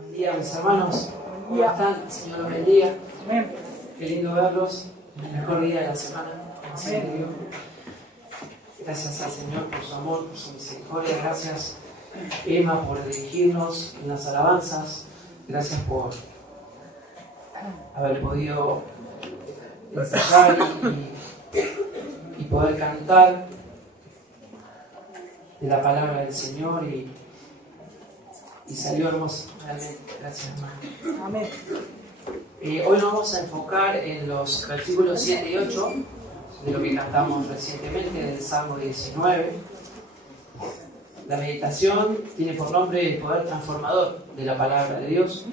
Buen día, mis hermanos. ¿Cómo están? El Señor los bendiga. Amén. Qué lindo verlos en el mejor día de la semana. Amén. Gracias al Señor por su amor, por su misericordia. Gracias, Emma, por dirigirnos en las alabanzas. Gracias por haber podido ensayar y poder cantar de la palabra del Señor y salió hermoso, realmente. Gracias, hermano. Amén. Hoy nos vamos a enfocar en los versículos 7 y 8 de lo que cantamos recientemente del Salmo 19. La meditación tiene por nombre el poder transformador de la palabra de Dios.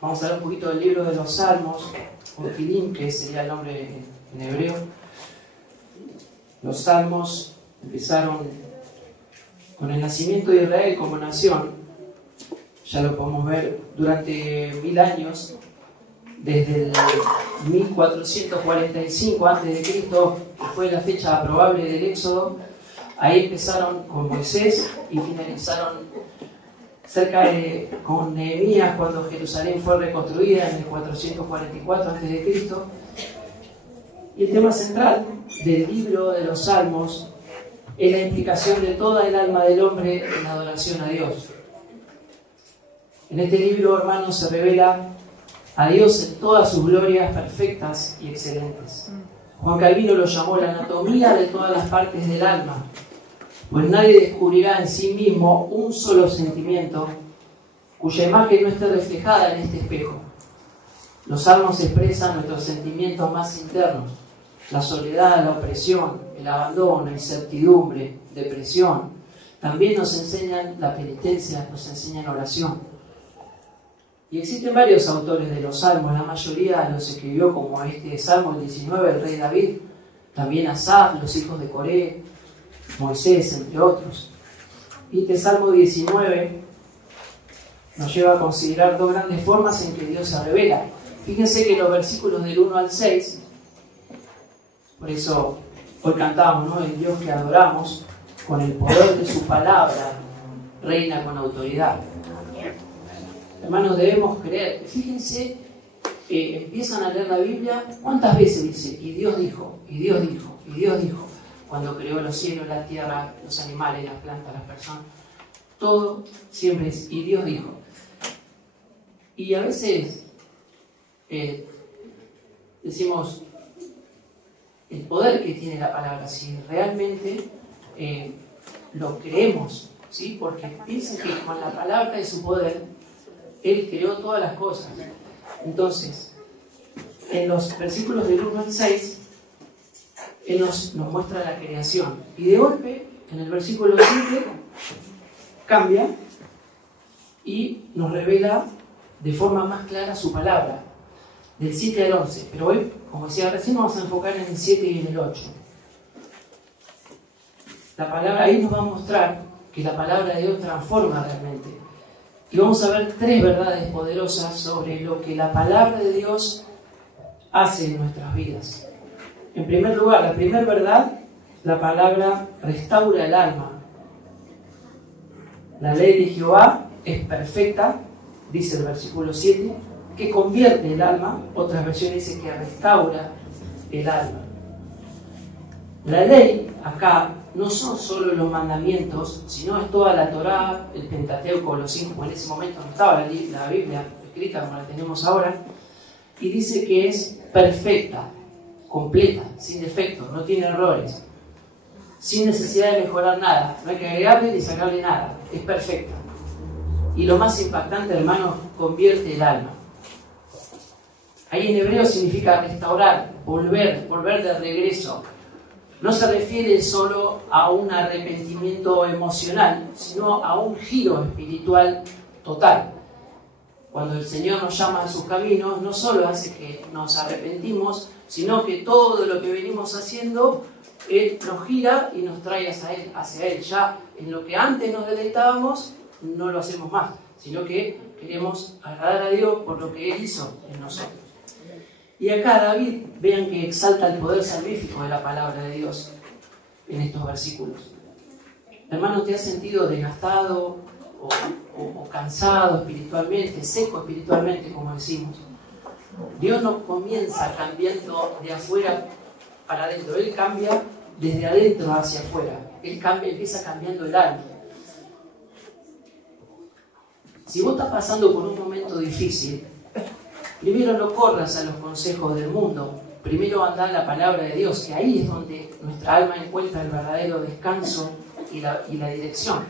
Vamos a ver un poquito del libro de los Salmos, o Tehilim, que sería el nombre en hebreo. Los Salmos empezaron con el nacimiento de Israel como nación. Ya lo podemos ver durante 1000 años, desde el 1445 a.C., que fue la fecha probable del Éxodo. Ahí empezaron con Moisés y finalizaron con Nehemías, cuando Jerusalén fue reconstruida en el 444 a.C. Y el tema central del libro de los Salmos es la implicación de toda el alma del hombre en la adoración a Dios. En este libro, hermanos, se revela a Dios en todas sus glorias perfectas y excelentes. Juan Calvino lo llamó la anatomía de todas las partes del alma, pues nadie descubrirá en sí mismo un solo sentimiento cuya imagen no esté reflejada en este espejo. Los salmos expresan nuestros sentimientos más internos: la soledad, la opresión, el abandono, la incertidumbre, depresión. También nos enseñan la penitencia, nos enseñan oración. Y existen varios autores de los salmos, la mayoría los escribió, como este Salmo, el 19, el rey David, también Asaf, los hijos de Coré, Moisés, entre otros. Y este Salmo 19 nos lleva a considerar dos grandes formas en que Dios se revela. Fíjense que los versículos del 1 al 6, por eso hoy cantamos, ¿no? El Dios que adoramos, con el poder de su palabra, reina con autoridad. Hermanos, debemos creer. Fíjense que empiezan a leer la Biblia, ¿cuántas veces dice? Y Dios dijo, y Dios dijo, y Dios dijo, cuando creó los cielos, la tierra, los animales, las plantas, las personas. Todo siempre es, y Dios dijo. Y a veces decimos, el poder que tiene la palabra, si realmente lo creemos, ¿sí? Porque piensen que con la palabra de su poder, Él creó todas las cosas. Entonces, en los versículos del 1 al 6, Él nos muestra la creación. Y de golpe, en el versículo 7, cambia y nos revela de forma más clara su palabra, del 7 al 11. Pero hoy, como decía recién, vamos a enfocar en el 7 y en el 8. La palabra ahí nos va a mostrar que la palabra de Dios transforma realmente. Y vamos a ver tres verdades poderosas sobre lo que la palabra de Dios hace en nuestras vidas. En primer lugar, la primera verdad, la palabra restaura el alma. La ley de Jehová es perfecta, dice el versículo 7, que convierte el alma. Otras versiones dicen que restaura el alma. La ley acá no son solo los mandamientos, sino es toda la Torá, el Pentateuco, los 5. En ese momento no estaba la Biblia escrita como la tenemos ahora, y dice que es perfecta, completa, sin defectos, no tiene errores, sin necesidad de mejorar nada, no hay que agregarle ni sacarle nada, es perfecta. Y lo más impactante, hermanos, convierte el alma. Ahí en hebreo significa restaurar, volver de regreso. No se refiere solo a un arrepentimiento emocional, sino a un giro espiritual total. Cuando el Señor nos llama a sus caminos, no solo hace que nos arrepentimos, sino que todo lo que venimos haciendo, Él nos gira y nos trae hacia Él. Ya en lo que antes nos deleitábamos, no lo hacemos más, sino que queremos agradar a Dios por lo que Él hizo en nosotros. Y acá David, vean que exalta el poder salvífico de la palabra de Dios en estos versículos. Hermano, ¿te has sentido desgastado o cansado espiritualmente, seco espiritualmente, como decimos? Dios no comienza cambiando de afuera para adentro, Él cambia desde adentro hacia afuera. Él empieza cambiando el alma. Si vos estás pasando por un momento difícil, primero no corras a los consejos del mundo, primero anda a la palabra de Dios, que ahí es donde nuestra alma encuentra el verdadero descanso y la dirección.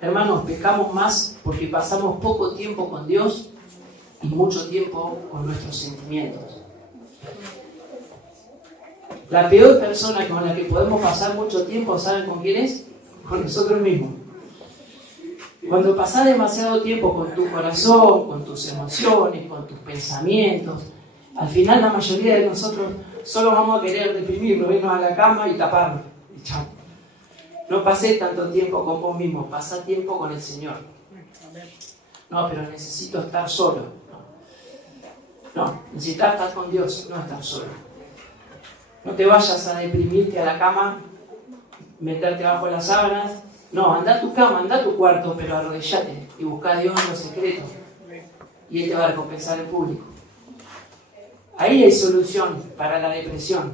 Hermanos, pecamos más porque pasamos poco tiempo con Dios y mucho tiempo con nuestros sentimientos. La peor persona con la que podemos pasar mucho tiempo, ¿saben con quién es? Con nosotros mismos. Cuando pasás demasiado tiempo con tu corazón, con tus emociones, con tus pensamientos, al final la mayoría de nosotros solo vamos a querer deprimirnos, irnos a la cama y taparnos. Y chao. No pasé tanto tiempo con vos mismo, pasá tiempo con el Señor. No, pero necesito estar solo. No, necesitas estar con Dios, no estar solo. No te vayas a deprimirte a la cama, meterte bajo las sábanas. No, anda a tu cama, anda a tu cuarto, pero arrodillate y busca a Dios en lo secreto. Y Él te va a recompensar en público. Ahí hay solución para la depresión.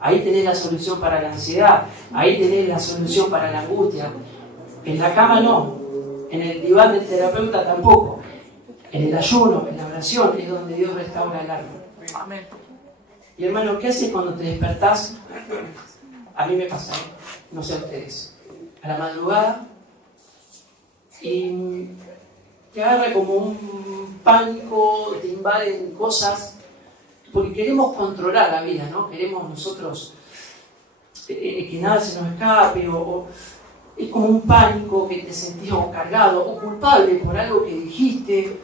Ahí tenés la solución para la ansiedad. Ahí tenés la solución para la angustia. En la cama no. En el diván del terapeuta tampoco. En el ayuno, en la oración, es donde Dios restaura el alma. Amén. Y hermano, ¿qué haces cuando te despertás? A mí me pasa, no sé a ustedes. A la madrugada y te agarra como un pánico, te invaden cosas, porque queremos controlar la vida, ¿no? Queremos nosotros que nada se nos escape, o es como un pánico que te sentís o cargado o culpable por algo que dijiste,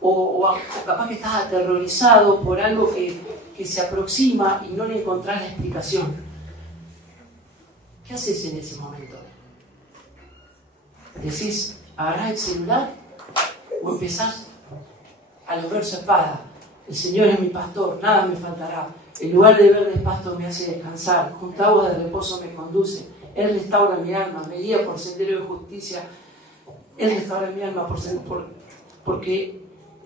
o capaz que estás aterrorizado por algo que se aproxima y no le encontrás la explicación. ¿Qué haces en ese momento? ¿Decís, agarrás el celular o empezás a lograr su espada? El Señor es mi pastor, nada me faltará. El lugar de verdes pastos me hace descansar, junto a aguas de reposo me conduce. Él restaura mi alma, me guía por sendero de justicia. Él restaura mi alma porque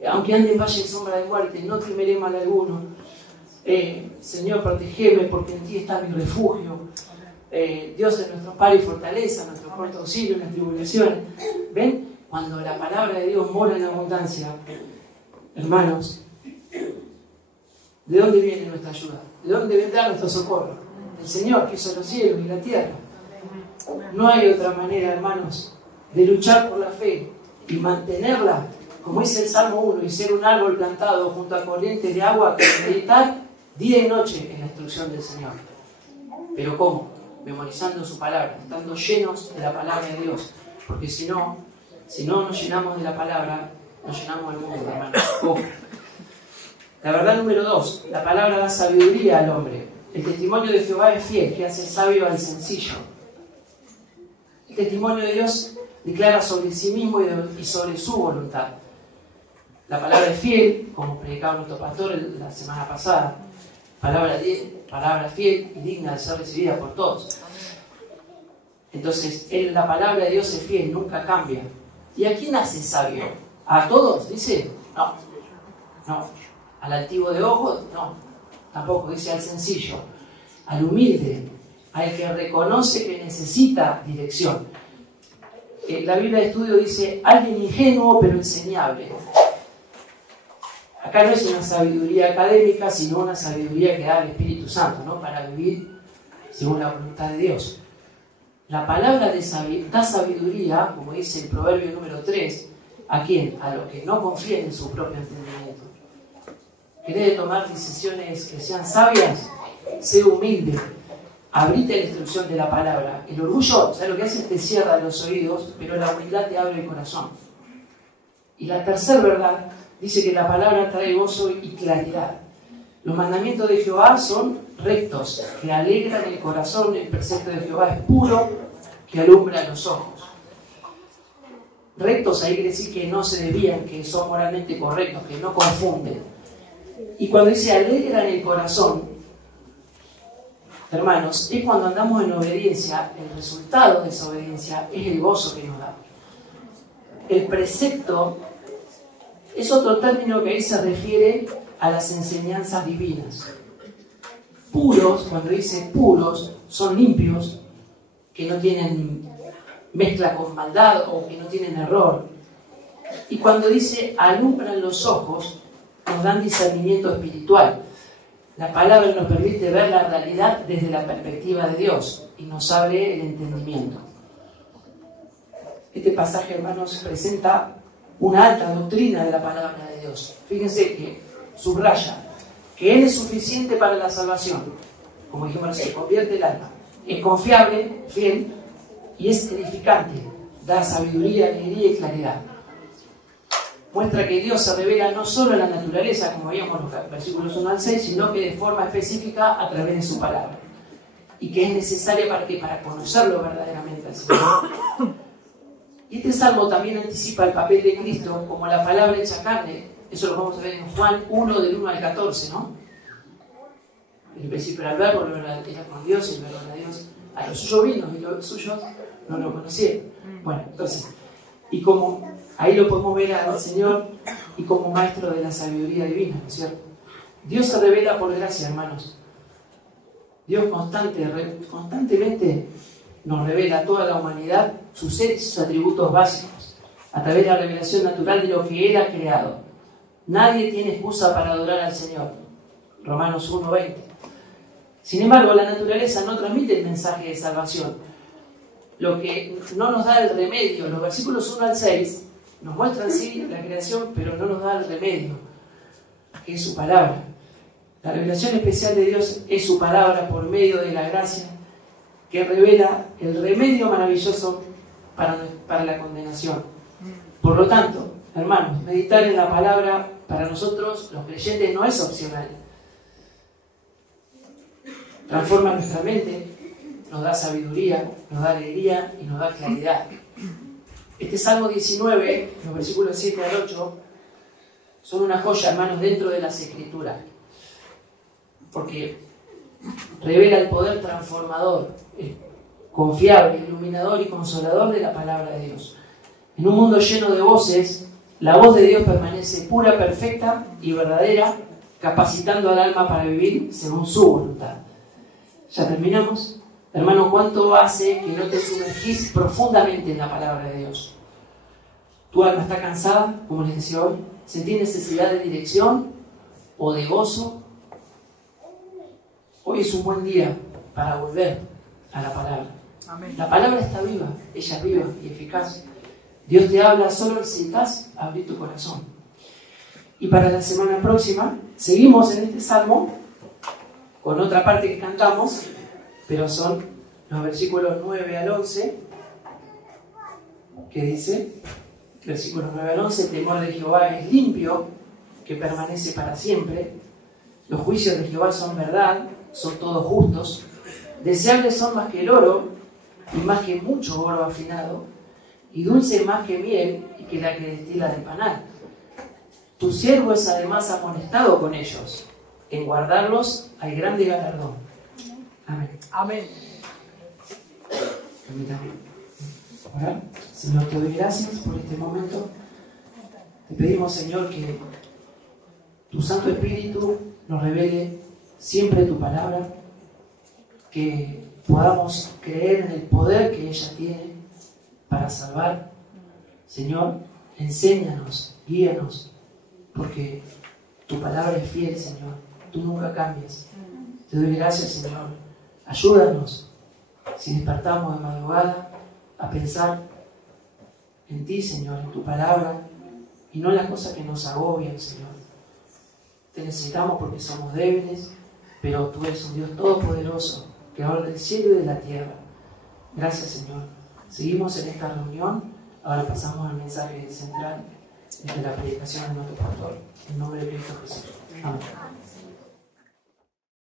aunque ande en valle de sombra de muerte, no temeré mal alguno. Señor, protegeme porque en ti está mi refugio. Dios es nuestro Padre y fortaleza, nuestro fuerte auxilio en las tribulaciones. ¿Ven? Cuando la palabra de Dios mora en abundancia, hermanos, ¿de dónde viene nuestra ayuda? ¿De dónde vendrá nuestro socorro? El Señor que hizo los cielos y la tierra. No hay otra manera, hermanos, de luchar por la fe y mantenerla, como dice el Salmo 1, y ser un árbol plantado junto a corrientes de agua que meditar día y noche en la instrucción del Señor. ¿Pero cómo? Memorizando su palabra, estando llenos de la palabra de Dios. Porque si no nos llenamos de la palabra, nos llenamos del mundo, hermanos. La verdad número 2, la palabra da sabiduría al hombre. El testimonio de Jehová es fiel, que hace sabio al sencillo. El testimonio de Dios declara sobre sí mismo y sobre su voluntad. La palabra es fiel, como predicaba nuestro pastor la semana pasada. Palabra fiel y digna de ser recibida por todos. Entonces, la palabra de Dios es fiel, nunca cambia. ¿Y a quién hace sabio? ¿A todos? Dice, no. ¿Al altivo de ojos? No, tampoco. Dice al sencillo, al humilde, al que reconoce que necesita dirección. La Biblia de Estudio dice, alguien ingenuo pero enseñable. Acá no es una sabiduría académica, sino una sabiduría que da el Espíritu Santo, ¿no? Para vivir según la voluntad de Dios. La palabra da sabiduría, como dice el proverbio número 3, ¿a quién? A los que no confían en su propio entendimiento. ¿Querés tomar decisiones que sean sabias? Sé humilde. Abrite la instrucción de la palabra. El orgullo, ¿sabes lo que hace? Te cierra los oídos, pero la humildad te abre el corazón. Y la tercera verdad dice que la palabra trae gozo y claridad. Los mandamientos de Jehová son rectos, que alegran el corazón. El precepto de Jehová es puro, que alumbra los ojos. Rectos ahí quiere decir que no se desvían, que son moralmente correctos, que no confunden. Y cuando dice alegran el corazón, hermanos, es cuando andamos en obediencia, el resultado de esa obediencia es el gozo que nos da. El precepto es otro término que ahí se refiere a las enseñanzas divinas. Puros, cuando dice puros, son limpios, que no tienen mezcla con maldad o que no tienen error. Y cuando dice alumbran los ojos, nos dan discernimiento espiritual. La palabra nos permite ver la realidad desde la perspectiva de Dios y nos abre el entendimiento. Este pasaje, hermanos, presenta una alta doctrina de la palabra de Dios. Fíjense que subraya que Él es suficiente para la salvación. Como dijimos, se convierte el alma. Es confiable, fiel y es edificante. Da sabiduría, alegría y claridad. Muestra que Dios se revela no solo en la naturaleza, como veíamos en los versículos 1 al 6, sino que de forma específica a través de su palabra. Y que es necesaria para conocerlo verdaderamente al Señor. Y este salmo también anticipa el papel de Cristo como la palabra hecha carne. Eso lo vamos a ver en Juan 1, del 1 al 14, ¿no? En el principio era el verbo, el verbo era con Dios, y el verbo era Dios. A los suyos vino y los suyos no lo conocieron. Bueno, entonces, y como ahí lo podemos ver al Señor y como maestro de la sabiduría divina, ¿no es cierto? Dios se revela por gracia, hermanos. Dios constantemente nos revela a toda la humanidad sus seres y sus atributos básicos a través de la revelación natural de lo que Él ha creado. Nadie tiene excusa para adorar al Señor. Romanos 1:20. Sin embargo, la naturaleza no transmite el mensaje de salvación. Lo que no nos da el remedio, los versículos 1 al 6 nos muestran sí la creación, pero no nos da el remedio, que es su palabra. La revelación especial de Dios es su palabra por medio de la gracia que revela el remedio maravilloso para la condenación. Por lo tanto, hermanos, meditar en la palabra para nosotros, los creyentes, no es opcional. Transforma nuestra mente, nos da sabiduría, nos da alegría y nos da claridad. Este Salmo 19, los versículos 7 al 8, son una joya, hermanos, dentro de las Escrituras. Porque revela el poder transformador, confiable, iluminador y consolador de la palabra de Dios. En un mundo lleno de voces, la voz de Dios permanece pura, perfecta y verdadera, capacitando al alma para vivir según su voluntad. ¿Ya terminamos? Hermano, ¿cuánto hace que no te sumergís profundamente en la palabra de Dios? ¿Tu alma está cansada, como les decía hoy? ¿Sentís necesidad de dirección o de gozo? Hoy es un buen día para volver a la palabra. Amén. La palabra está viva, ella es viva y eficaz. Dios te habla, solo necesitas abrir tu corazón. Y para la semana próxima, seguimos en este salmo con otra parte que cantamos, pero son los versículos 9 al 11, que dice, versículos 9 al 11, el temor de Jehová es limpio, que permanece para siempre. Los juicios de Jehová son verdad, son todos justos. Deseables son más que el oro, y más que mucho oro afinado, y dulce más que miel, y que la que destila del panal. Tu siervo es además amonestado con ellos. En guardarlos hay grande galardón. Amén. Amén. Permítame orar. Señor, te doy gracias por este momento. Te pedimos, Señor, que tu Santo Espíritu nos revele siempre tu palabra, que podamos creer en el poder que ella tiene para salvar. Señor, enséñanos, guíanos, porque tu palabra es fiel, Señor. Tú nunca cambias. Te doy gracias, Señor. Ayúdanos, si despertamos de madrugada, a pensar en ti, Señor, en tu palabra, y no en las cosas que nos agobian, Señor. Te necesitamos porque somos débiles, pero tú eres un Dios todopoderoso, creador del cielo y de la tierra. Gracias, Señor. Seguimos en esta reunión. Ahora pasamos al mensaje central de la predicación de nuestro pastor. En nombre de Cristo Jesús. Amén.